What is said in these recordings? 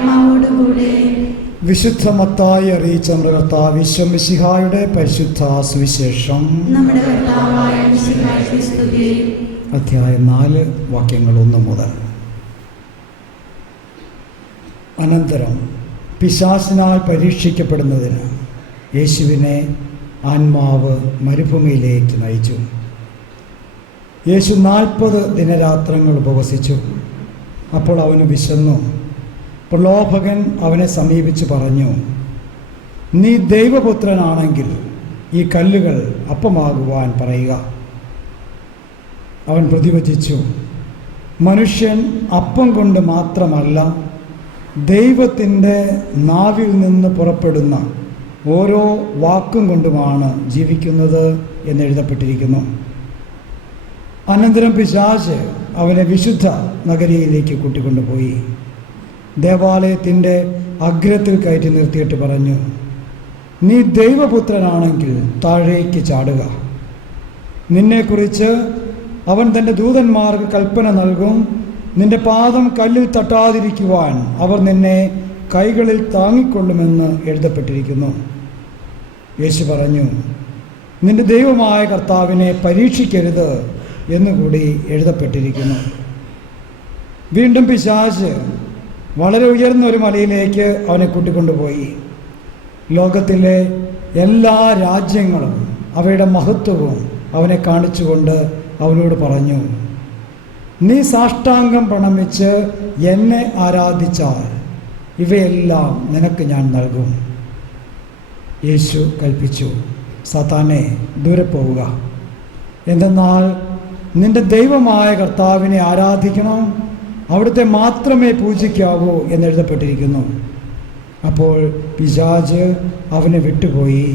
ആത്മാവോടുകൂടെ. വിശുദ്ധ മത്തായി അറിയിച്ച നമ്മുടെ കർത്താവ് മിശിഹായുടെ പരിശുദ്ധ സുവിശേഷം. നമ്മുടെ കർത്താവായ മിശിഹായ്ക്ക് സ്തുതി. അധ്യായം 4 വാക്യങ്ങൾ 1 മുതൽ. അനന്തരം പിശാചിനാൽ പരീക്ഷിക്കപ്പെടുന്നതിന് യേശുവിനെ ആത്മാവ് മരുഭൂമിയിലേക്ക് നയിച്ചു. യേശു 40 ദിനരാത്രങ്ങൾ ഉപവസിച്ചു. അപ്പോൾ അവന് വിശന്നു. പ്രലോഭകൻ അവനെ സമീപിച്ച് പറഞ്ഞു, നീ ദൈവപുത്രനാണെങ്കിൽ ഈ കല്ലുകൾ അപ്പമാകുവാൻ പറയുക. അവൻ പ്രതിവചിച്ചു, മനുഷ്യൻ അപ്പം കൊണ്ട് മാത്രമല്ല ദൈവത്തിൻ്റെ നാവിൽ നിന്ന് പുറപ്പെടുന്ന ഓരോ വാക്കും കൊണ്ടുമാണ് ജീവിക്കുന്നത് എന്നെഴുതപ്പെട്ടിരിക്കുന്നു. അനന്തരം പിശാച് അവനെ വിശുദ്ധ നഗരിയിലേക്ക് കൂട്ടിക്കൊണ്ടുപോയി ദേവാലയത്തിൻ്റെ അഗ്രത്തിൽ കയറ്റി നിർത്തിയിട്ട് പറഞ്ഞു, നീ ദൈവപുത്രനാണെങ്കിൽ താഴേക്ക് ചാടുക. നിന്നെക്കുറിച്ച് അവൻ തൻ്റെ ദൂതന്മാർക്ക് കൽപ്പന നൽകും. നിന്റെ പാദം കല്ലിൽ തട്ടാതിരിക്കുവാൻ അവർ നിന്നെ കൈകളിൽ താങ്ങിക്കൊള്ളുമെന്ന് എഴുതപ്പെട്ടിരിക്കുന്നു. യേശു പറഞ്ഞു, നിന്റെ ദൈവമായ കർത്താവിനെ പരീക്ഷിക്കരുത് എന്നുകൂടി എഴുതപ്പെട്ടിരിക്കുന്നു. വീണ്ടും പിശാച് വളരെ ഉയർന്ന ഒരു മലയിലേക്ക് അവനെ കൂട്ടിക്കൊണ്ടുപോയി. ലോകത്തിലെ എല്ലാ രാജ്യങ്ങളും അവയുടെ മഹത്വവും അവനെ കാണിച്ചുകൊണ്ട് അവനോട് പറഞ്ഞു, നീ സാഷ്ടാംഗം പ്രണമിച്ച് എന്നെ ആരാധിച്ചാൽ ഇവയെല്ലാം നിനക്ക് ഞാൻ നൽകും. യേശു കൽപ്പിച്ചു, സാത്താനെ ദൂരെ പോവുക. എന്തെന്നാൽ നിന്റെ ദൈവമായ കർത്താവിനെ ആരാധിക്കണം, അവിടുത്തെ മാത്രമേ പൂജിക്കാവൂ എന്നെഴുതപ്പെട്ടിരിക്കുന്നു. അപ്പോൾ പിശാച് അവനെ വിട്ടുപോയി.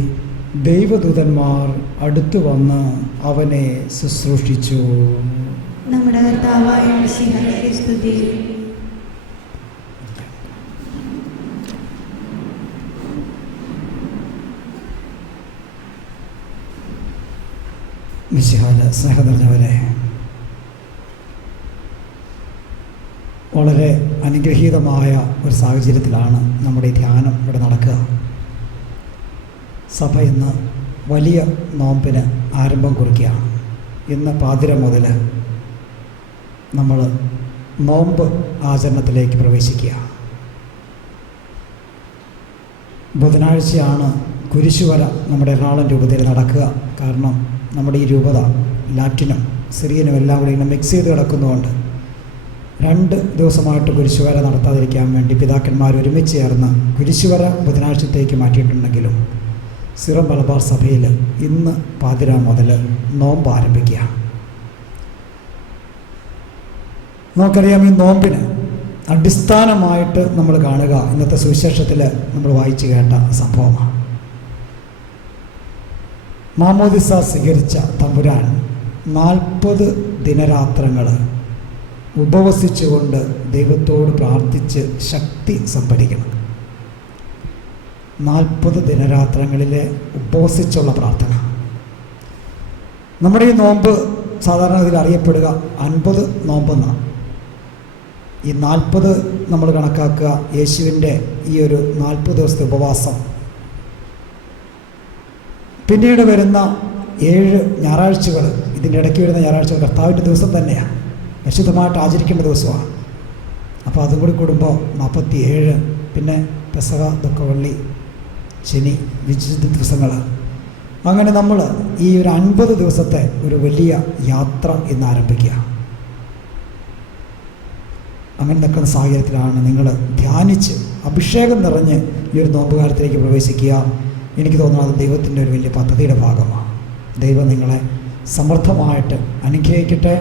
ദൈവദൂതന്മാർ അടുത്തു വന്ന് അവനെ ശുശ്രൂഷിച്ചു. നമ്മുടെ കർത്താവായ മിശിഹായ്ക്ക് സ്തുതി. മിശിഹായുടെ സ്നേഹം നിറഞ്ഞവരെ, വളരെ അനുഗ്രഹീതമായ ഒരു സാഹചര്യത്തിലാണ് നമ്മുടെ ധ്യാനം ഇവിടെ നടക്കുക. സഭ ഇന്ന് വലിയ നോമ്പിന് ആരംഭം കുറിക്കുകയാണ്. ഇന്ന് പാതിര മുതൽ നമ്മൾ നോമ്പ് ആചരണത്തിലേക്ക് പ്രവേശിക്കുക. ബുധനാഴ്ചയാണ് കുരിശുവര നമ്മുടെ എറണാകുളം രൂപതയിൽ നടക്കുക. കാരണം നമ്മുടെ ഈ രൂപത ലാറ്റിനും സിറിയനും എല്ലാം കൂടി ഇങ്ങനെ മിക്സ് ചെയ്ത് കിടക്കുന്നതുകൊണ്ട് 2 ദിവസമായിട്ട് കുരിശുവര നടത്താതിരിക്കാൻ വേണ്ടി പിതാക്കന്മാർ ഒരുമിച്ച് ചേർന്ന് കുരിശുവര ബുധനാഴ്ചത്തേക്ക് മാറ്റിയിട്ടുണ്ടെങ്കിലും സിറോ മലബാർ സഭയിൽ ഇന്ന് പാതിര മുതൽ നോമ്പ് ആരംഭിക്കുക. നമുക്കറിയാം, ഈ നോമ്പിന് അടിസ്ഥാനമായിട്ട് നമ്മൾ കാണുക ഇന്നത്തെ സുവിശേഷത്തിൽ നമ്മൾ വായിച്ചു കേട്ട സംഭവമാണ്. മാമോദിസ സ്വീകരിച്ച തമ്പുരാൻ 40 ദിനരാത്രങ്ങൾ ഉപവസിച്ചുകൊണ്ട് ദൈവത്തോട് പ്രാർത്ഥിച്ച് ശക്തി സംഭരിക്കണം. 40 ദിനരാത്രങ്ങളിലെ ഉപവസിച്ചുള്ള പ്രാർത്ഥന. നമ്മുടെ ഈ നോമ്പ് സാധാരണ ഇതിൽ അറിയപ്പെടുക 50 നോമ്പെന്നാണ്. ഈ 40 നമ്മൾ കണക്കാക്കുക യേശുവിൻ്റെ ഈ ഒരു 40 ദിവസത്തെ ഉപവാസം. പിന്നീട് വരുന്ന 7 ഞായറാഴ്ചകൾ, ഇതിൻ്റെ ഇടയ്ക്ക് വരുന്ന ഞായറാഴ്ചകൾ കർത്താവിൻ്റെ ദിവസം തന്നെയാണ്, വിശുദ്ധമായിട്ട് ആചരിക്കേണ്ട ദിവസമാണ്. അപ്പോൾ അതും കൂടി കൂടുമ്പോൾ 47, പിന്നെ പെസഹ, ദുഃഖവെള്ളി, ശനി, വിശുദ്ധ ദിവസങ്ങൾ. അങ്ങനെ നമ്മൾ ഈ ഒരു 50 ദിവസത്തെ ഒരു വലിയ യാത്ര ഇന്ന് ആരംഭിക്കുക. അങ്ങനെ നിൽക്കുന്ന സാഹചര്യത്തിലാണ് നിങ്ങൾ ധ്യാനിച്ച് അഭിഷേകം നിറഞ്ഞ് ഈ ഒരു നോമ്പുകാലത്തിലേക്ക് പ്രവേശിക്കുക. എനിക്ക് തോന്നുന്നത് അത് ദൈവത്തിൻ്റെ ഒരു വലിയ പദ്ധതിയുടെ ഭാഗമാണ്. ദൈവം നിങ്ങളെ സമൃദ്ധമായിട്ട് അനുഗ്രഹിക്കട്ടെ.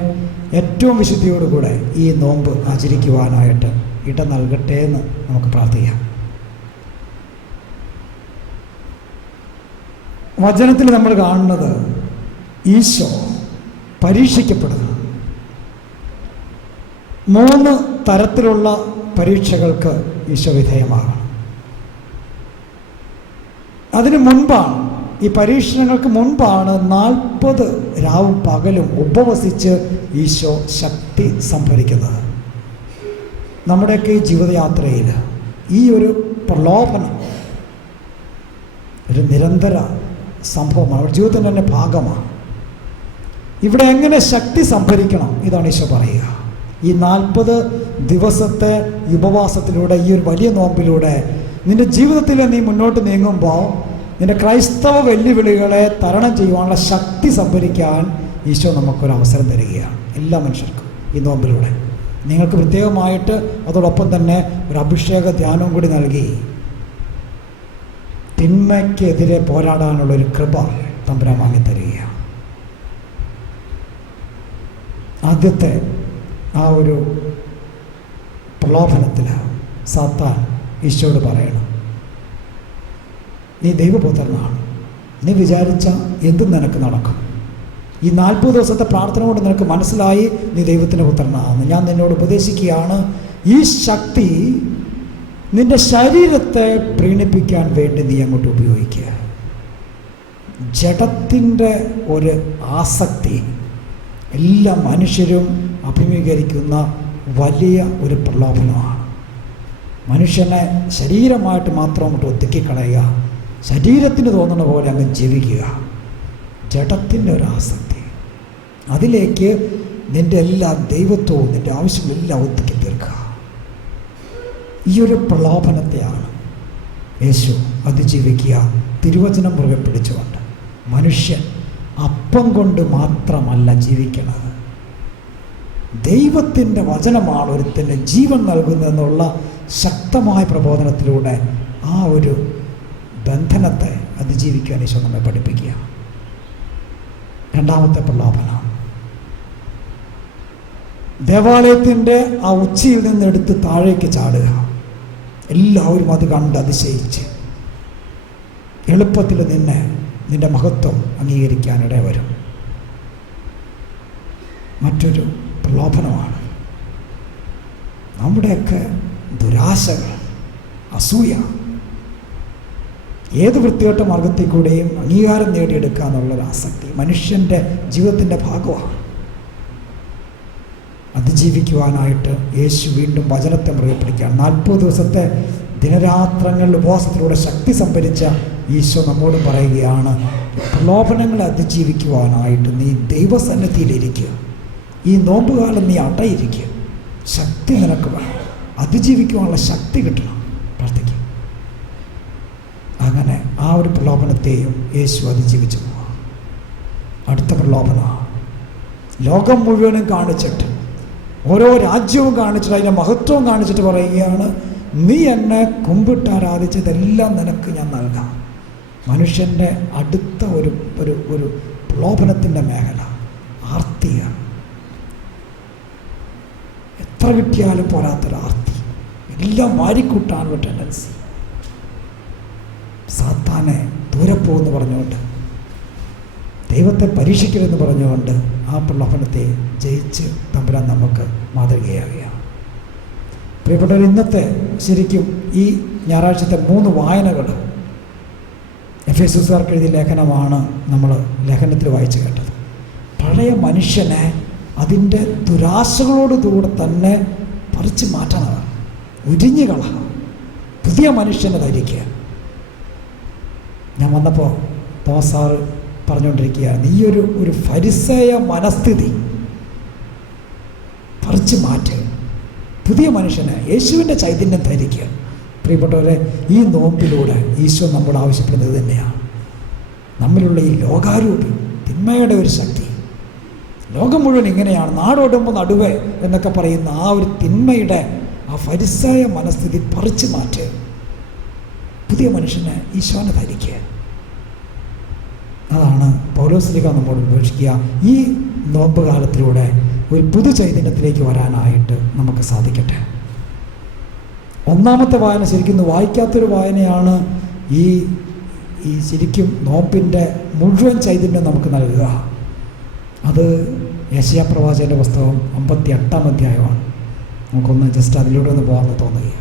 ഏറ്റവും വിശുദ്ധിയോടുകൂടെ ഈ നോമ്പ് ആചരിക്കുവാനായിട്ട് ഇട നൽകട്ടെ എന്ന് നമുക്ക് പ്രാർത്ഥിക്കാം. വചനത്തിൽ നമ്മൾ കാണുന്നത് ഈശോ പരീക്ഷിക്കപ്പെടുന്നു. 3 തരത്തിലുള്ള പരീക്ഷകൾക്ക് ഈശോ വിധേയമാകണം. അതിനു മുൻപാണ്, ഈ പരീക്ഷണങ്ങൾക്ക് മുൻപാണ് 40 രാവും പകലും ഉപവസിച്ച് ഈശോ ശക്തി സംഭരിക്കുന്നത്. നമ്മുടെയൊക്കെ ഈ ജീവിതയാത്രയിൽ ഈ ഒരു പ്രലോഭനം ഒരു നിരന്തര സംഭവമാണ്, അവരുടെ ജീവിതത്തിൻ്റെ തന്നെ ഭാഗമാണ്. ഇവിടെ എങ്ങനെ ശക്തി സംഭരിക്കണം, ഇതാണ് ഈശോ പറയുക. ഈ 40 ദിവസത്തെ ഉപവാസത്തിലൂടെ, ഈ ഒരു വലിയ നോമ്പിലൂടെ നിൻ്റെ ജീവിതത്തിൽ നീ മുന്നോട്ട് നീങ്ങുമ്പോൾ നിൻ്റെ ക്രൈസ്തവ വെല്ലുവിളികളെ തരണം ചെയ്യുവാനുള്ള ശക്തി സംഭരിക്കാൻ ഈശോ നമുക്കൊരു അവസരം തരികയാണ്, എല്ലാ മനുഷ്യർക്കും ഈ നോമ്പിലൂടെ. നിങ്ങൾക്ക് പ്രത്യേകമായിട്ട് അതോടൊപ്പം തന്നെ ഒരു അഭിഷേക ധ്യാനവും കൂടി നൽകി തിന്മയ്ക്കെതിരെ പോരാടാനുള്ളൊരു കൃപ തമ്പുരാൻ വാങ്ങി തരികയാണ്. ആദ്യത്തെ ആ ഒരു പ്രലോഭനത്തിൽ സാത്താൻ ഈശോയോട് പറയണം, നീ ദൈവപുത്രനാണ്, നീ വിചാരിച്ച എന്തും നിനക്ക് നടക്കും. ഈ 40 ദിവസത്തെ പ്രാർത്ഥന കൊണ്ട് നിനക്ക് മനസ്സിലായി നീ ദൈവത്തിൻ്റെ പുത്രനാണ്. ഞാൻ നിന്നോട് ഉപദേശിക്കുകയാണ്, ഈ ശക്തി നിന്റെ ശരീരത്തെ പ്രീണിപ്പിക്കാൻ വേണ്ടി നീ അങ്ങോട്ട് ഉപയോഗിക്കുക. ജഡത്തിൻ്റെ ഒരു ആസക്തി എല്ലാ മനുഷ്യരും അഭിമുഖീകരിക്കുന്ന വലിയ ഒരു പ്രലോഭനമാണ്. മനുഷ്യനെ ശരീരമായിട്ട് മാത്രം അങ്ങോട്ട് ഒതുക്കിക്കളയുക, ശരീരത്തിന് തോന്നുന്ന പോലെ അങ്ങ് ജീവിക്കുക. ജഡത്തിൻ്റെ ഒരു ആസക്തി, അതിലേക്ക് നിൻ്റെ എല്ലാ ദൈവത്വവും നിൻ്റെ ആവശ്യമെല്ലാം ഒതുക്കി തീർക്കുക. ഈ ഒരു പ്രലോഭനത്തെയാണ് യേശു അതിജീവിക്കുക. തിരുവചനം മുറുകെ പിടിച്ചുകൊണ്ട് മനുഷ്യൻ അപ്പം കൊണ്ട് മാത്രമല്ല ജീവിക്കുന്നത്, ദൈവത്തിൻ്റെ വചനമാണ് ഒരുത്തന് ജീവൻ നൽകുന്നതെന്നുള്ള ശക്തമായ പ്രബോധനത്തിലൂടെ ആ ഒരു ബന്ധനത്തെ അതിജീവിക്കാൻ ഈശോ നമ്മെ പഠിപ്പിക്കുക. രണ്ടാമത്തെ പ്രലോഭനം, ദേവാലയത്തിൻ്റെ ആ ഉച്ചിയിൽ നിന്നെടുത്ത് താഴേക്ക് ചാടുക. എല്ലാവരും അത് കണ്ട് അതിശയിച്ച് എളുപ്പത്തിൽ നിന്റെ മഹത്വം അംഗീകരിക്കാനിട വരും. മറ്റൊരു പ്രലോഭനമാണ് നമ്മുടെയൊക്കെ ദുരാശകൾ, അസൂയ. ഏത് വൃത്തികെട്ട മാർഗത്തിൽ കൂടെയും അംഗീകാരം നേടിയെടുക്കുക എന്നുള്ളൊരു ആസക്തി മനുഷ്യൻ്റെ ജീവിതത്തിൻ്റെ ഭാഗമാണ്. അതിജീവിക്കുവാനായിട്ട് യേശു വീണ്ടും വചനത്തെ മുറുകെ പിടിക്കുകയാണ്. 40 ദിവസത്തെ ദിനരാത്രങ്ങളിൽ ഉപവാസത്തിലൂടെ ശക്തി സംഭരിച്ച ഈശോ നമ്മോട് പറയുകയാണ്, പ്രലോഭനങ്ങളെ അതിജീവിക്കുവാനായിട്ട് നീ ദൈവസന്നിധിയിലിരിക്കുക. ഈ നോമ്പുകാലം നീ അടയിരിക്കുക, ശക്തി നിനക്ക് വേണം, അതിജീവിക്കുവാനുള്ള ശക്തി കിട്ടണം, പ്രാർത്ഥിക്കുക. അങ്ങനെ ആ ഒരു പ്രലോഭനത്തെയും യേശു അതിജീവിച്ചു പോവാം. അടുത്ത പ്രലോഭനമാണ് ലോകം മുഴുവനും കാണിച്ചിട്ട്, ഓരോ രാജ്യവും കാണിച്ചിട്ട്, അതിൻ്റെ മഹത്വവും കാണിച്ചിട്ട് പറയുകയാണ്, നീ എന്നെ കുമ്പിട്ട് ആരാധിച്ചതെല്ലാം നിനക്ക് ഞാൻ നൽകാം. മനുഷ്യൻ്റെ അടുത്ത ഒരു ഒരു ഒരു പ്രലോഭനത്തിൻ്റെ മേഖല ആർത്തിയാണ്. എത്ര കിട്ടിയാലും പോരാത്തൊരാർത്തി, എല്ലാം വാരിക്കൂട്ടാനുള്ള ടെൻഡൻസി. സാത്താനെ ദൂരെ പോകുമെന്ന് പറഞ്ഞുകൊണ്ട്, ദൈവത്തെ പരീക്ഷിക്കരുതെന്ന് പറഞ്ഞുകൊണ്ട് ആ പ്രലോഭനത്തെ ജയിച്ച് തമ്പുരാൻ നമുക്ക് മാതൃകയാകുകയാണ്. പ്രിയപ്പെട്ടവർ, ഇന്നത്തെ ശരിക്കും ഈ ഞായറാഴ്ചത്തെ 3 വായനകൾ എഫേസ്യർക്കാർക്ക് എഴുതിയ ലേഖനമാണ് നമ്മൾ ലേഖനത്തിൽ വായിച്ചു കേട്ടത്. പഴയ മനുഷ്യനെ അതിൻ്റെ ദുരാശകളോടുകൂടെ തന്നെ പറിച്ച് മാറ്റണം, ഉരിഞ്ഞു കളയണം, പുതിയ മനുഷ്യനെ ധരിക്കുക. ഞാൻ വന്നപ്പോൾ തോസാറ് പറഞ്ഞുകൊണ്ടിരിക്കുകയാണ്, ഈ ഒരു ഫരിസേയ മനസ്ഥിതി പറിച്ച് മാറ്റുക, പുതിയ മനുഷ്യനെ യേശുവിൻ്റെ ചൈതന്യം ധരിക്കുക. പ്രിയപ്പെട്ടവരെ, ഈ നോമ്പിലൂടെ ഈശോ നമ്മോട് ആവശ്യപ്പെടുന്നത് തന്നെയാണ്. നമ്മിലുള്ള ഈ ലോകാരൂപി തിന്മയുടെ ഒരു ശക്തി, ലോകം മുഴുവൻ ഇങ്ങനെയാണ്, നാടോടുമ്പോൾ നടുവേ എന്നൊക്കെ പറയുന്ന ആ ഒരു തിന്മയുടെ ആ ഫരിസേയ മനസ്ഥിതി പറിച്ച് മാറ്റുക, പുതിയ മനുഷ്യനെ ഈശോനെ ധരിക്കുക. അതാണ് പൗലോസ്ലീഹ നമ്മോട് ഉപേക്ഷിക്കുക. ഈ നോമ്പ് കാലത്തിലൂടെ ഒരു പുതു ചൈതന്യത്തിലേക്ക് വരാനായിട്ട് നമുക്ക് സാധിക്കട്ടെ. ഒന്നാമത്തെ വായന ശരിക്കും വായിക്കാത്തൊരു വായനയാണ്. ഈ ശരിക്കും നോമ്പിൻ്റെ മുഴുവൻ ചൈതന്യം നമുക്ക് നൽകുക. അത് യെശയ്യാ പ്രവാചകൻ്റെ പുസ്തകം 58-ാം അധ്യായമാണ്. നമുക്കൊന്ന് ജസ്റ്റ് അതിലൂടെ ഒന്ന് പോകാമെന്ന് തോന്നുകയാണ്.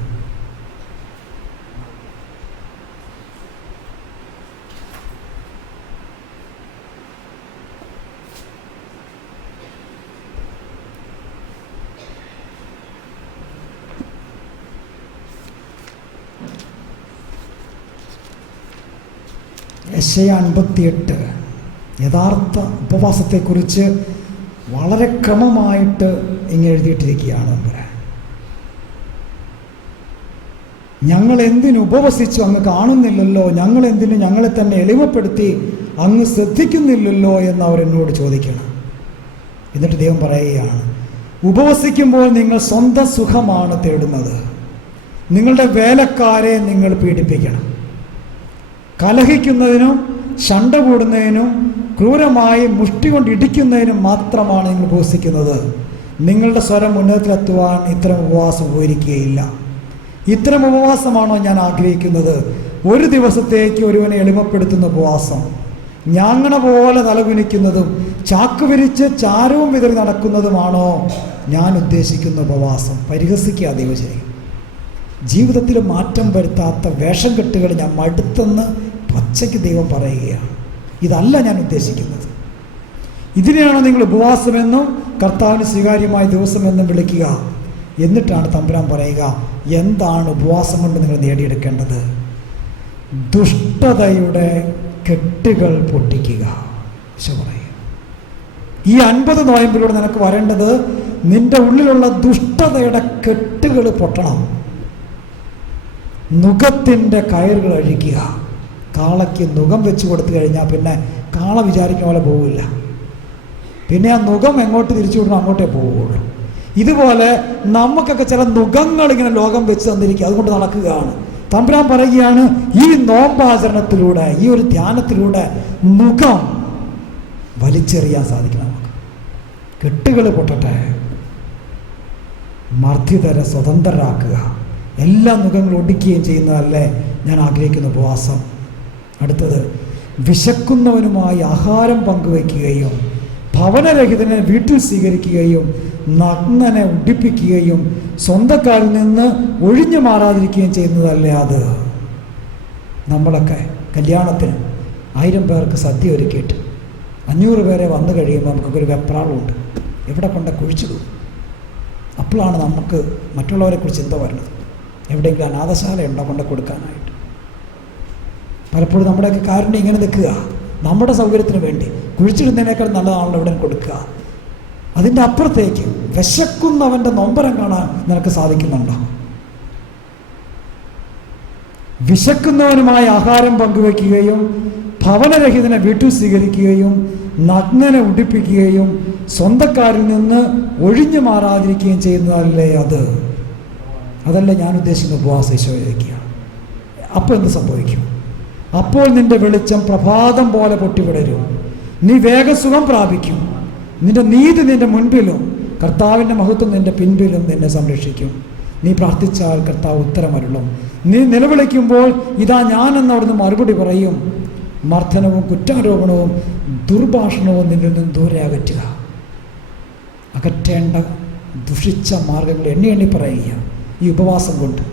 യെശയ്യാ 58 യഥാർത്ഥ ഉപവാസത്തെക്കുറിച്ച് വളരെ ക്രമമായിട്ട് ഇങ്ങനെ എഴുതിയിട്ടിരിക്കുകയാണ്. ഞങ്ങൾ എന്തിനു ഉപവസിച്ചു അങ്ങ് കാണുന്നില്ലല്ലോ, ഞങ്ങൾ എന്തിനു ഞങ്ങളെ തന്നെ എളിമപ്പെടുത്തി അങ്ങ് ശ്രദ്ധിക്കുന്നില്ലല്ലോ എന്ന് അവർ എന്നോട് ചോദിക്കണം. എന്നിട്ട് ദൈവം പറയുകയാണ്, ഉപവസിക്കുമ്പോൾ നിങ്ങൾ സ്വന്തം സുഖമാണ് തേടുന്നത്, നിങ്ങളുടെ വേലക്കാരെ നിങ്ങൾ പീഡിപ്പിക്കണം. കലഹിക്കുന്നതിനും ശണ്ട കൂടുന്നതിനും ക്രൂരമായി മുഷ്ടി കൊണ്ട് ഇടിക്കുന്നതിനും മാത്രമാണ് നിങ്ങൾ ഉപവസിക്കുന്നത്. നിങ്ങളുടെ സ്വരം ഉന്നതത്തിലെത്തുവാൻ ഇത്തരം ഉപവാസം ഉപകരിക്കുകയില്ല. ഇത്തരം ഉപവാസമാണോ ഞാൻ ആഗ്രഹിക്കുന്നത്? ഒരു ദിവസത്തേക്ക് ഒരുവനെ എളിമപ്പെടുത്തുന്ന ഉപവാസം, ഞാങ്ങണ പോലെ തലകുനിക്കുന്നതും ചാക്ക് വിരിച്ച് ചാരവും വിതറി നടക്കുന്നതുമാണോ ഞാൻ ഉദ്ദേശിക്കുന്ന ഉപവാസം? പരിഹസിക്കുക ദൈവജനം. ജീവിതത്തിൽ മാറ്റം വരുത്താത്ത വേഷം കെട്ടുകൾ ഞാൻ മടുത്തെന്ന് പച്ചയ്ക്ക് ദൈവം പറയുകയാണ്. ഇതല്ല ഞാൻ ഉദ്ദേശിക്കുന്നത്. ഇതിനെയാണോ നിങ്ങൾ ഉപവാസമെന്നും കർത്താവിന് സ്വീകാര്യമായ ദിവസമെന്നും വിളിക്കുക? എന്നിട്ടാണ് തമ്പുരാൻ പറയുക, എന്താണ് ഉപവാസം കൊണ്ട് നിങ്ങൾ നേടിയെടുക്കേണ്ടത്? ദുഷ്ടതയുടെ കെട്ടുകൾ പൊട്ടിക്കുക. പറയുക, ഈ 50 നോയമ്പിലൂടെ നിനക്ക് വരേണ്ടത് നിന്റെ ഉള്ളിലുള്ള ദുഷ്ടതയുടെ കെട്ടുകൾ പൊട്ടണം. നുകത്തിൻ്റെ കയറുകൾ അഴിക്കുക. കാളയ്ക്ക് നുകം വെച്ച് കൊടുത്തു കഴിഞ്ഞാൽ പിന്നെ കാള വിചാരിക്കുന്ന പോലെ പോവില്ല. പിന്നെ ആ നുകം എങ്ങോട്ട് തിരിച്ചു വിടണം അങ്ങോട്ടേ പോവുള്ളൂ. ഇതുപോലെ നമുക്കൊക്കെ ചില നുകങ്ങൾ ഇങ്ങനെ ലോകം വെച്ച് തന്നിരിക്കുക, അതുകൊണ്ട് നടക്കുകയാണ്. തമ്പുരാൻ പറയുകയാണ്, ഈ നോമ്പാചരണത്തിലൂടെ, ഈ ഒരു ധ്യാനത്തിലൂടെ നുകം വലിച്ചെറിയാൻ സാധിക്കണം. നമുക്ക് കെട്ടുകൾ പൊട്ടട്ടെ, മർദ്ദിതരെ സ്വതന്ത്രരാക്കുക, എല്ലാ നുകങ്ങളും ഒടുക്കുകയും ചെയ്യുന്നതല്ലേ ഞാൻ ആഗ്രഹിക്കുന്ന ഉപവാസം. അടുത്തത്, വിശക്കുന്നവനുമായി ആഹാരം പങ്കുവയ്ക്കുകയും ഭവനരഹിതനെ വീട്ടിൽ സ്വീകരിക്കുകയും നഗ്നനെ ഉഡിപ്പിക്കുകയും സ്വന്തക്കാരിൽ നിന്ന് ഒഴിഞ്ഞു മാറാതിരിക്കുകയും ചെയ്യുന്നതല്ലേ അത്. നമ്മളൊക്കെ കല്യാണത്തിന് 1000 പേർക്ക് സദ്യ ഒരുക്കിയിട്ട് 500 പേരെ വന്നു കഴിയുമ്പോൾ നമുക്കൊരു വെപ്രാളമുണ്ട്, എവിടെ കൊണ്ട് കുഴിച്ചിടും. അപ്പോഴാണ് നമുക്ക് മറ്റുള്ളവരെക്കുറിച്ച് ചിന്ത വരുന്നത്. എവിടെയെങ്കിലും അനാഥശാല ഉണ്ടോ കൊണ്ട് കൊടുക്കാനായിട്ട്. പലപ്പോഴും നമ്മുടെയൊക്കെ കാരുണ്യം ഇങ്ങനെ നിൽക്കുക, നമ്മുടെ സൗകര്യത്തിന് വേണ്ടി. കുഴിച്ചിടുന്നതിനേക്കാൾ നല്ലതാണല്ലോ എവിടെ കൊടുക്കുക. അതിൻ്റെ അപ്പുറത്തേക്ക് വിശക്കുന്നവൻ്റെ നൊമ്പരം കാണാൻ നിനക്ക് സാധിക്കുന്നുണ്ടോ? വിശക്കുന്നവനുമായി ആഹാരം പങ്കുവയ്ക്കുകയും ഭവനരഹിതനെ വീട്ടിൽ സ്വീകരിക്കുകയും നഗ്നനെ ഉഡിപ്പിക്കുകയും സ്വന്തക്കാരിൽ നിന്ന് ഒഴിഞ്ഞു മാറാതിരിക്കുകയും ചെയ്യുന്നതല്ലേ അത്. അതല്ലേ ഞാൻ ഉദ്ദേശിക്കുന്ന ഉപവാസം. ഈശോയ്ക്കുക. അപ്പോൾ എന്ത് സംഭവിക്കും? അപ്പോൾ നിന്റെ വെളിച്ചം പ്രഭാതം പോലെ പൊട്ടിവിടരും, നീ വേഗസുഖം പ്രാപിക്കും. നിന്റെ നീതി നിന്റെ മുൻപിലും കർത്താവിൻ്റെ മഹത്വം നിന്റെ പിൻപിലും നിന്നെ സംരക്ഷിക്കും. നീ പ്രാർത്ഥിച്ചാൽ കർത്താവ് ഉത്തരമരുളും. നീ നിലവിളിക്കുമ്പോൾ ഇതാ ഞാനെന്ന് അവിടുന്ന് മറുപടി പറയും. മർദ്ദനവും കുറ്റാരോപണവും ദുർഭാഷണവും നിന്നിൽ നിന്നും ദൂരെ അകറ്റുക. അകറ്റേണ്ട ദുഷിച്ച മാർഗങ്ങൾ എണ്ണി പറയുക. ഈ ഉപവാസം കൊണ്ട്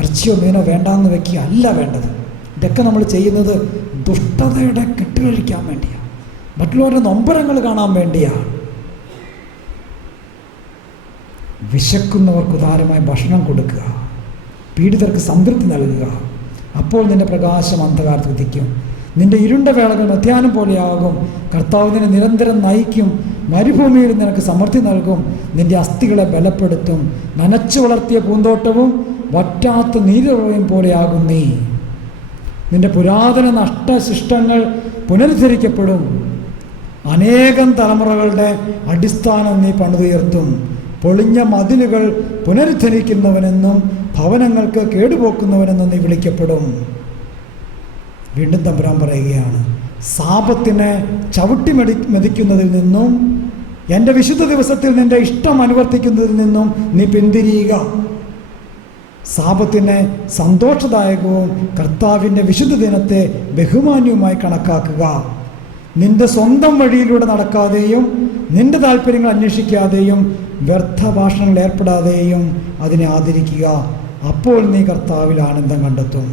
ഇറച്ചിയോ മീനോ വേണ്ടാന്ന് വയ്ക്കുക അല്ല വേണ്ടത്. ഇതൊക്കെ നമ്മൾ ചെയ്യുന്നത് ദുഷ്ടതയുടെ കെട്ടുകഴിക്കാൻ വേണ്ടിയാണ്, മറ്റുള്ളവരുടെ നൊമ്പരങ്ങൾ കാണാൻ വേണ്ടിയാണ്. വിശക്കുന്നവർക്ക് ഉദാരമായ ഭക്ഷണം കൊടുക്കുക, പീഡിതർക്ക് സംതൃപ്തി നൽകുക. അപ്പോൾ നിന്റെ പ്രകാശം അന്ധകാരത്തിൽ ഉദിക്കും. നിന്റെ ഇരുണ്ട വേളകൾ മധ്യാഹ്നം പോലെയാകും. കർത്താവ് നിന്നെ നിരന്തരം നയിക്കും. മരുഭൂമിയിൽ നിനക്ക് സമൃദ്ധി നൽകും. നിന്റെ അസ്ഥികളെ ബലപ്പെടുത്തും. നനച്ചു വളർത്തിയ പൂന്തോട്ടവും വറ്റാത്ത നീരുറവയും പോലെയാകും നീ. നിന്റെ പുരാതന നഷ്ടശിഷ്ടങ്ങൾ പുനരുദ്ധരിക്കപ്പെടും. അനേകം തലമുറകളുടെ അടിസ്ഥാനം നീ പണിതുയർത്തും. പൊളിഞ്ഞ മതിലുകൾ പുനരുദ്ധരിക്കുന്നവനെന്നും ഭവനങ്ങൾക്ക് കേടുപോക്കുന്നവനെന്നും നീ വിളിക്കപ്പെടും. വീണ്ടും തമ്പുരാൻ പറയുകയാണ്, സാപത്തിനെ ചവിട്ടി മെതിക്കുന്നതിൽ നിന്നും എൻ്റെ വിശുദ്ധ ദിവസത്തിൽ നിൻ്റെ ഇഷ്ടം അനുവർത്തിക്കുന്നതിൽ നിന്നും നീ പിന്തിരിയുക. സാപത്തിനെ സന്തോഷദായകവും കർത്താവിൻ്റെ വിശുദ്ധ ദിനത്തെ ബഹുമാന്യവുമായി കണക്കാക്കുക. നിന്റെ സ്വന്തം വഴിയിലൂടെ നടക്കാതെയും നിന്റെ താല്പര്യങ്ങൾ അന്വേഷിക്കാതെയും വ്യർത്ഥ ഭാഷണങ്ങൾ ഏർപ്പെടാതെയും അതിനെ ആദരിക്കുക. അപ്പോൾ നീ കർത്താവിൽ ആനന്ദം കണ്ടെത്തും.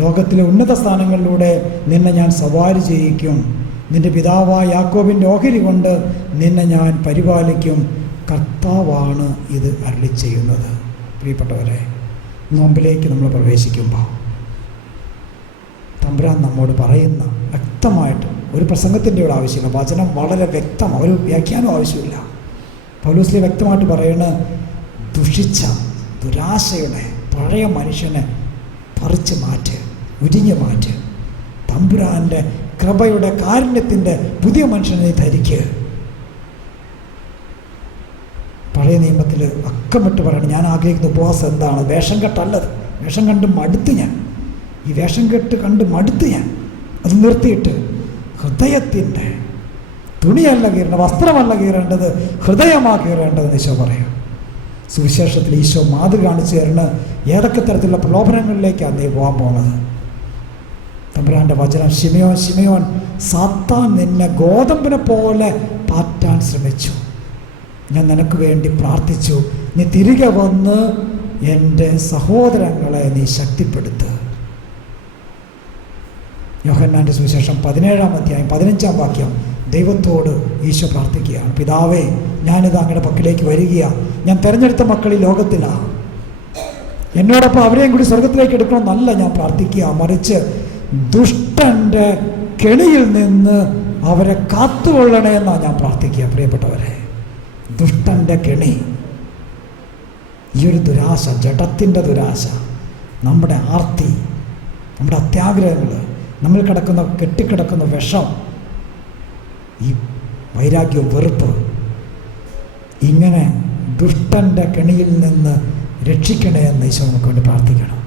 ലോകത്തിലെ ഉന്നത സ്ഥാനങ്ങളിലൂടെ നിന്നെ ഞാൻ സവാരി ചെയ്യിക്കും. നിന്റെ പിതാവായ യാക്കോബിൻ്റെ ഓഹരി കൊണ്ട് നിന്നെ ഞാൻ പരിപാലിക്കും. കർത്താവാണ് ഇത് അരുളി ചെയ്യുന്നത്. പ്രിയപ്പെട്ടവരെ, നോമ്പിലേക്ക് നമ്മൾ പ്രവേശിക്കുമ്പോൾ തമ്പുരാൻ നമ്മോട് പറയുന്ന വ്യക്തമായിട്ട്, ഒരു പ്രസംഗത്തിൻ്റെ ഇവിടെ ആവശ്യമില്ല, വചനം വളരെ വ്യക്തമാണ്, ഒരു വ്യാഖ്യാനം ആവശ്യമില്ല. പൗലോസ്ലീഹ വ്യക്തമായിട്ട് പറയണ ദുഷിച്ച ദുരാശയുടെ പഴയ മനുഷ്യനെ പറിച്ച് മാറ്റ്, ഉരിഞ്ഞു മാറ്റ്. തമ്പുരാൻ്റെ കൃപയുടെ കാരുണ്യത്തിൻ്റെ പുതിയ മനുഷ്യനെ ധരിക്ക്. പഴയ നിയമത്തിൽ അക്കമിട്ട് പറയണം, ഞാൻ ആഗ്രഹിക്കുന്ന ഉപവാസം എന്താണ്? വേഷം കെട്ടല്ലത്. വേഷം കണ്ട് മടുത്ത് ഞാൻ, ഈ വേഷം കെട്ട് കണ്ട് മടുത്ത് ഞാൻ. അത് നിർത്തിയിട്ട് ഹൃദയത്തിൻ്റെ തുണിയല്ല കീറേണ്ടത്, വസ്ത്രമല്ല കീറേണ്ടത്, ഹൃദയമാണ് കീറേണ്ടതെന്ന് ഈശോ പറയാം. സുവിശേഷത്തിൽ ഈശോ മാതൃക കാണിച്ചു തരുന്ന ഏതൊക്കെ തരത്തിലുള്ള പ്രലോഭനങ്ങളിലേക്കാണ് നീ പോകാൻ പോകുന്നത്. തമ്പുരാൻ്റെ വചനം, ശിമയോൻ ശിമയോൻ, സാത്താൻ നിന്നെ ഗോതമ്പിനെ പോലെ പാറ്റാൻ ശ്രമിച്ചു, ഞാൻ നിനക്ക് വേണ്ടി പ്രാർത്ഥിച്ചു, നീ തിരികെ വന്ന് എൻ്റെ സഹോദരങ്ങളെ നീ ശക്തിപ്പെടുത്ത്. യോഹന്നാൻ്റെ സുവിശേഷം 17-ാം അധ്യായം 15-ാം വാക്യം, ദൈവത്തോട് ഈശോ പ്രാർത്ഥിക്കുകയാണ്, പിതാവേ, ഞാനിത് അങ്ങയുടെ പക്കലേക്ക് വരികയാണ്, ഞാൻ തിരഞ്ഞെടുത്ത മക്കൾ ഈ ലോകത്തിലാണ്, എന്നോടൊപ്പം അവരെയും കൂടി സ്വർഗത്തിലേക്ക് എടുക്കണമെന്നല്ല ഞാൻ പ്രാർത്ഥിക്കുക, മറിച്ച് ദുഷ്ടൻ്റെ കെണിയിൽ നിന്ന് അവരെ കാത്തുകൊള്ളണേ എന്നാണ് ഞാൻ പ്രാർത്ഥിക്കുക. പ്രിയപ്പെട്ടവരെ, ദുഷ്ടൻ്റെ കെണി, ഈ ഒരു ദുരാശ, ജഡത്തിൻ്റെ ദുരാശ, നമ്മുടെ ആർത്തി, നമ്മുടെ അത്യാഗ്രഹങ്ങൾ, നമ്മൾ കെട്ടിക്കിടക്കുന്ന വിഷം, ഈ വൈരാഗ്യവും വെറുപ്പ്, ഇങ്ങനെ ദുഷ്ടൻ്റെ കെണിയിൽ നിന്ന് രക്ഷിക്കണേ എന്ന് ഈശോ നമുക്ക് വേണ്ടി പ്രാർത്ഥിക്കണം.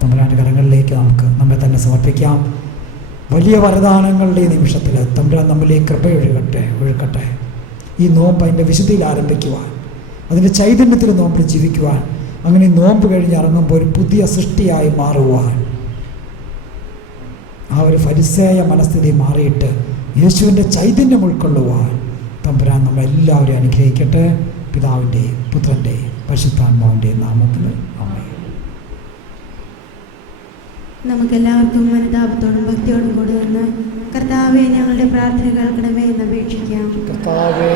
തമ്പുരാൻ്റെ കരങ്ങളിലേക്ക് നമുക്ക് നമ്മെ തന്നെ സമർപ്പിക്കാം. വലിയ വരദാനങ്ങളുടെ ഈ നിമിഷത്തിൽ തമ്പുരാൻ നമ്മിലേക്ക് കൃപ ഒഴുകട്ടെ. ഈ നോമ്പ് അതിൻ്റെ വിശുദ്ധിയിൽ ആരംഭിക്കുവാൻ, അതിൻ്റെ ചൈതന്യത്തിൽ നോമ്പിൽ ജീവിക്കുവാൻ, അങ്ങനെ നോമ്പ് കഴിഞ്ഞിറങ്ങുമ്പോൾ ഒരു പുതിയ സൃഷ്ടിയായി മാറുവാൻ, ആ ഒരു ഫരിസേയ മനസ്ഥിതി മാറിയിട്ട് യേശുവിൻ്റെ ചൈതന്യം ഉൾക്കൊള്ളുവാൻ തമ്പുരാൻ നമ്മളെല്ലാവരെയും അനുഗ്രഹിക്കട്ടെ. പിതാവിൻ്റെയും പുത്രൻ്റെയും പരിശുദ്ധാത്മാവിൻ്റെയും നാമത്തിൽ ആമേൻ. നമുക്കെല്ലാവർക്കും മനതാപത്തോടും ഭക്തിയോടും കൂടി നിന്ന് കർത്താവെ, ഞങ്ങളുടെ പ്രാർത്ഥന കേൾക്കണമേ എന്ന് അപേക്ഷിക്കാം. കർത്താവേ,